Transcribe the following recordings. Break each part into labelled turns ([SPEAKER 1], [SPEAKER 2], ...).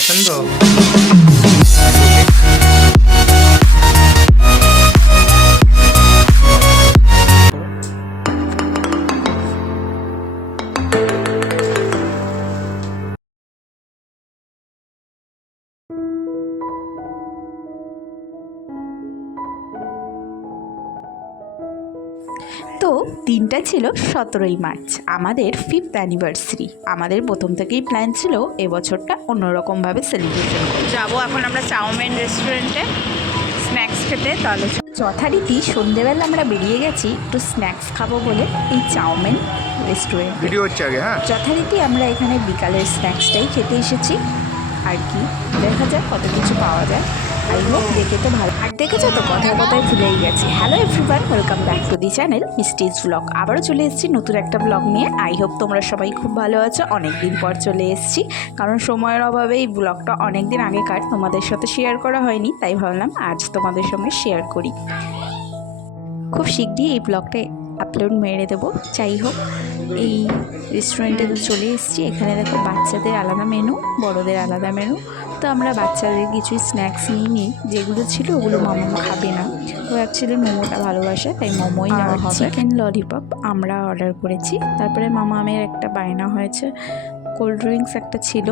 [SPEAKER 1] 100% দিনটা ছিল সতেরোই মার্চ আমাদের ফিফথ অ্যানিভার্সারি আমাদের প্রথম থেকেই প্ল্যান ছিল এবছরটা অন্যরকমভাবে সেলিব্রেশন করব যাব এখন আমরা চাউমিন রেস্টুরেন্টে স্ন্যাক্স খেতে তাহলে যথারীতি সন্ধেবেলা আমরা বেরিয়ে গেছি একটু স্ন্যাক্স খাব বলে এই চাউমিন রেস্টুরেন্ট
[SPEAKER 2] ভিডিও হচ্ছে আগে হ্যাঁ?
[SPEAKER 1] যথারীতি আমরা এখানে বিকালের স্ন্যাক্সটাই খেতে এসেছি। আর কি দেখা যাক কত কিছু পাওয়া যায়। আই হোপ দেখে তো ভালো। আর দেখেছ তো, কথায় কথায় ভুলেই গেছি। Hello everyone welcome back to the channel Misty's vlog আবারও চলে এসেছি নতুন একটা ব্লগ নিয়ে। আই হোপ তোমরা সবাই খুব ভালো আছো। অনেক দিন পর চলে এসেছি। কারণ সময়ের অভাবে এই ব্লগটা অনেক দিন আগেকার। তোমাদের সাথে শেয়ার করা হয়নি, তাই ভাবলাম আজ তোমাদের সঙ্গে শেয়ার করি। খুব শীঘ্রই এই ব্লগটা আপলোড মেরে দেবো। যাই হোক এই রেস্টুরেন্টে তো চলে এসেছি। এখানে দেখো বাচ্চাদের আলাদা মেনু বড়দের আলাদা মেনু তো আমরা বাচ্চাদের কিছু স্ন্যাক্স নিয়ে নিই। যেগুলো ছিল ওগুলো মামা খাবে না। ও অ্যাকচুয়ালি মোমোটা ভালোবাসে তাই মোমোই নেওয়া হবে। চিকেন ললিপপ আমরা অর্ডার করেছি। তারপরে মামা আমের একটা বায়না হয়েছে। কোল্ড ড্রিঙ্কস একটা ছিল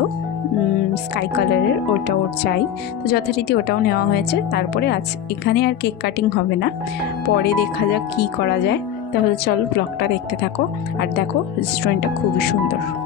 [SPEAKER 1] স্কাই কালারের ওটা ওর চাই। তো যথারীতি ওটাও নেওয়া হয়েছে। তারপরে আজ এখানে আর কেক কাটিং হবে না। পরে দেখা যাক কী করা যায়। তাহলে চলো ব্লগটা দেখতে থাকো। আর দেখো রেস্টুরেন্টটা খুবই সুন্দর।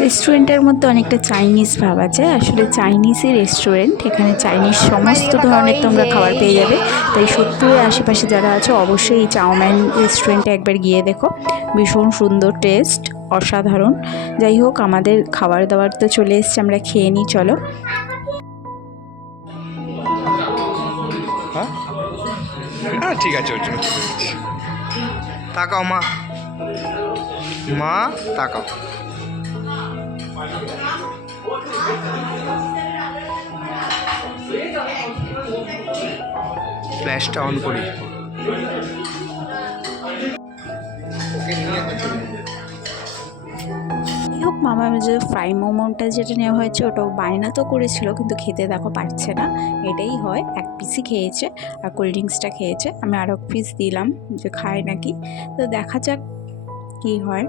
[SPEAKER 1] রেস্টুরেন্টের মধ্যে অনেকটা চাইনিজ ভাব আছে। আসলে চাইনিজই রেস্টুরেন্ট। এখানে চাইনিজ সমস্ত ধরনের তোমরা খাবার পেয়ে যাবে। তাই সত্যি আশেপাশে যারা আছে, অবশ্যই এই চাউমিন রেস্টুরেন্টে একবার গিয়ে দেখো। ভীষণ সুন্দর টেস্ট, অসাধারণ। যাই হোক, আমাদের খাবার দাবার তো চলে এসছে, আমরা খেয়ে নিই, চলো।
[SPEAKER 2] হ্যাঁ? হ্যাঁ ঠিক আছে ওর ঠিক আছে তাকাও মা। মা তাকাও ফ্ল্যাশটা অন করি।
[SPEAKER 1] মামা যে ফ্রাই মোমোটা যেটা নেওয়া হয়েছে, ওটাও বায়না তো করেছিল, কিন্তু খেতে দেখো পারছে না। এটাই হয়, এক পিসই খেয়েছে, আর কোল্ড ড্রিঙ্কসটা খেয়েছে। আমি আরও এক পিস দিলাম, যে খায় নাকি। তো দেখা যাক কী হয়?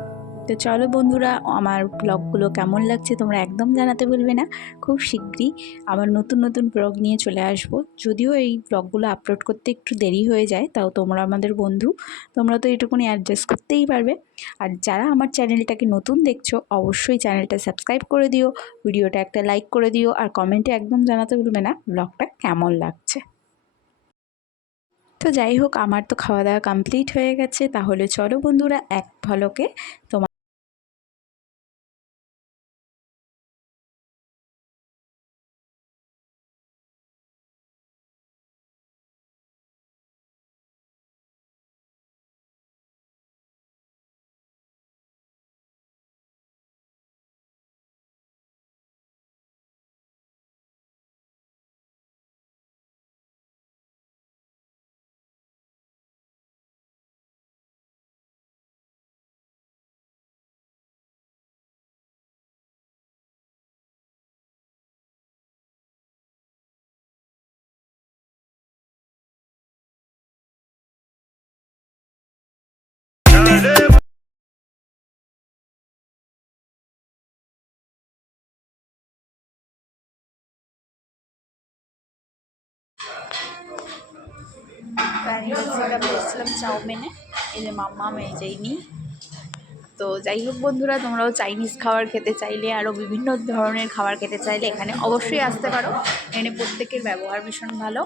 [SPEAKER 1] তো চলো বন্ধুরা, আমার ব্লগগুলো কেমন লাগছে তোমরা একদম জানাতে ভুলবে না। খুব শীঘ্রই আবার নতুন নতুন ব্লগ নিয়ে চলে আসব। যদিও এই ব্লগগুলো আপলোড করতে একটু দেরি হয়ে যায়, তাও তোমরা আমাদের বন্ধু। তোমরা তো এটুকুনি অ্যাডজাস্ট করতেই পারবে। আর যারা আমার চ্যানেলটাকে নতুন দেখছ, অবশ্যই চ্যানেলটা সাবস্ক্রাইব করে দিও, ভিডিওটা একটা লাইক করে দিও, আর কমেন্টে একদম জানাতে ভুলবে না, ব্লগটা কেমন লাগছে? তো যাই হোক, আমার তো খাওয়া দাওয়া কমপ্লিট হয়ে গেছে। তাহলে চলো বন্ধুরা, এক ভলকে তোমার অ্যানিভার্সারিটা বলেছিলাম চাউমিনে এই যে মাম্মা মেজেইনি তো যাই হোক বন্ধুরা, তোমরাও চাইনিজ খাবার খেতে চাইলে আরও বিভিন্ন ধরনের খাবার খেতে চাইলে এখানে অবশ্যই আসতে পারো। এখানে প্রত্যেকের ব্যবহার ভীষণ ভালো।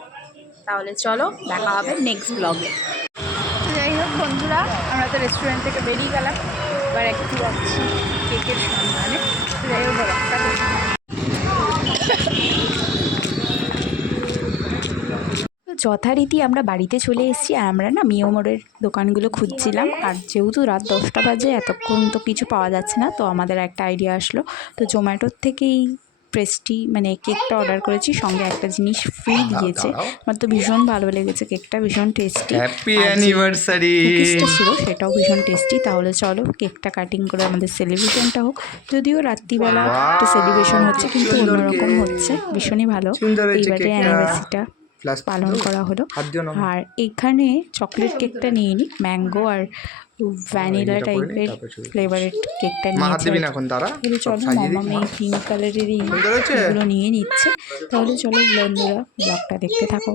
[SPEAKER 1] তাহলে চলো, দেখা হবে নেক্সট ব্লগে যাই হোক বন্ধুরা, আমরা তো রেস্টুরেন্ট থেকে বেরিয়ে গেলাম। এবার একটু যাচ্ছি কেকের সন্ধানে। যাই হোক ব্লগটা দেখি। তো যথারীতি আমরা বাড়িতে চলে এসেছি আর আমরা না মিও মোড়ের দোকানগুলো খুঁজছিলাম। আর যেহেতু রাত দশটা বাজে এতক্ষণ তো কিছু পাওয়া যাচ্ছে না তো আমাদের একটা আইডিয়া আসলো। তো জোম্যাটোর থেকেই প্রেস্টি মানে কেকটা অর্ডার করেছি। সঙ্গে একটা জিনিস ফ্রি দিয়েছে। আমার তো ভীষণ ভালো লেগেছে কেকটা ভীষণ টেস্টি
[SPEAKER 2] হ্যাপি অ্যানিভার্সারি
[SPEAKER 1] ছিল সেটাও ভীষণ টেস্টি তাহলে চলো কেকটা কাটিং করে আমাদের সেলিব্রেশনটা হোক। যদিও রাত্রিবেলা একটা সেলিব্রেশন হচ্ছে কিন্তু অন্যরকম হচ্ছে। ভীষণই ভালো। এইবারে অ্যানিভার্সারিটা পালন করা হলো। আর এখানে চকলেট কেকটা নিয়ে নিই ম্যাঙ্গো আর ভ্যানিলা টাইপের ফ্লেভারের কেকটা
[SPEAKER 2] মা হাত দিবি না
[SPEAKER 1] নিয়েছি
[SPEAKER 2] এখন তারা
[SPEAKER 1] তাহলে চলো মামা মেয়ে পিঙ্ক
[SPEAKER 2] হয়েছে?
[SPEAKER 1] এগুলো নিয়ে নিচ্ছে। তাহলে চলো বন্ধুরা ব্লগটা দেখতে থাকো।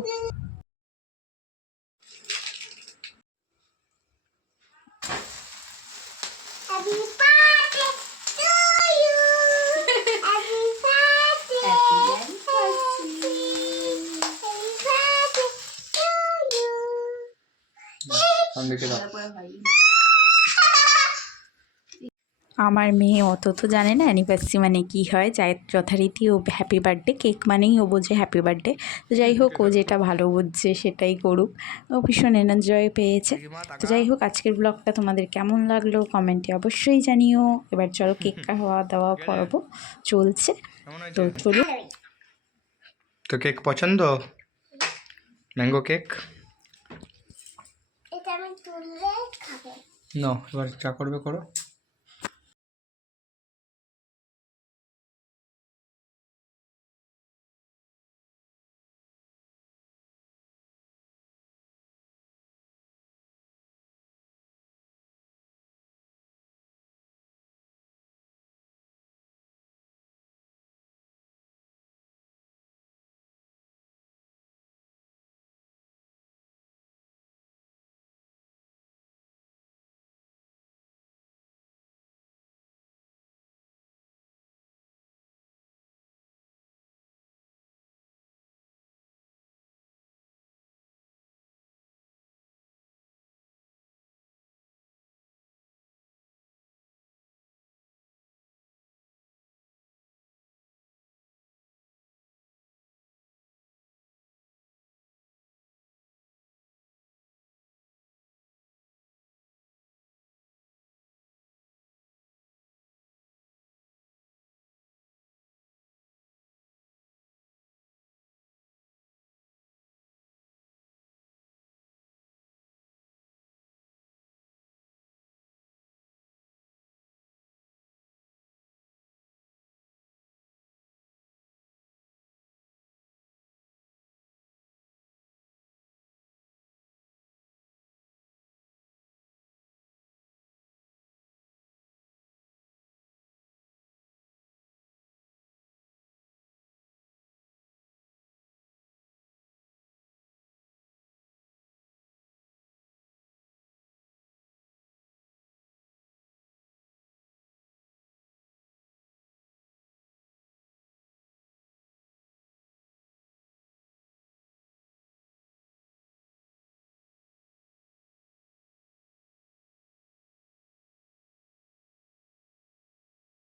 [SPEAKER 2] দাও।
[SPEAKER 1] আমার মেয়ে অত তো জানে না অ্যানিভার্সারি মানে কি হয় যাই যথারীতি ও হ্যাপি বার্থডে কেক মানেই ও বোঝে হ্যাপি বার্থডে তো যাই হোক ও যেটা ভালো বুঝছে সেটাই করুক। ও ভীষণ এনার্জয় পেয়েছে। তো যাই হোক আজকের ব্লগটা তোমাদের কেমন লাগল কমেন্টে অবশ্যই জানিও। এবার চলো কেক খাওয়া দাওয়া পর্ব চলছে। তো চলুন।
[SPEAKER 2] তো কেক পছন্দ? ম্যাঙ্গো কেক
[SPEAKER 3] এটা আমি তুললে খাবে
[SPEAKER 2] না এবার যা করবে করো।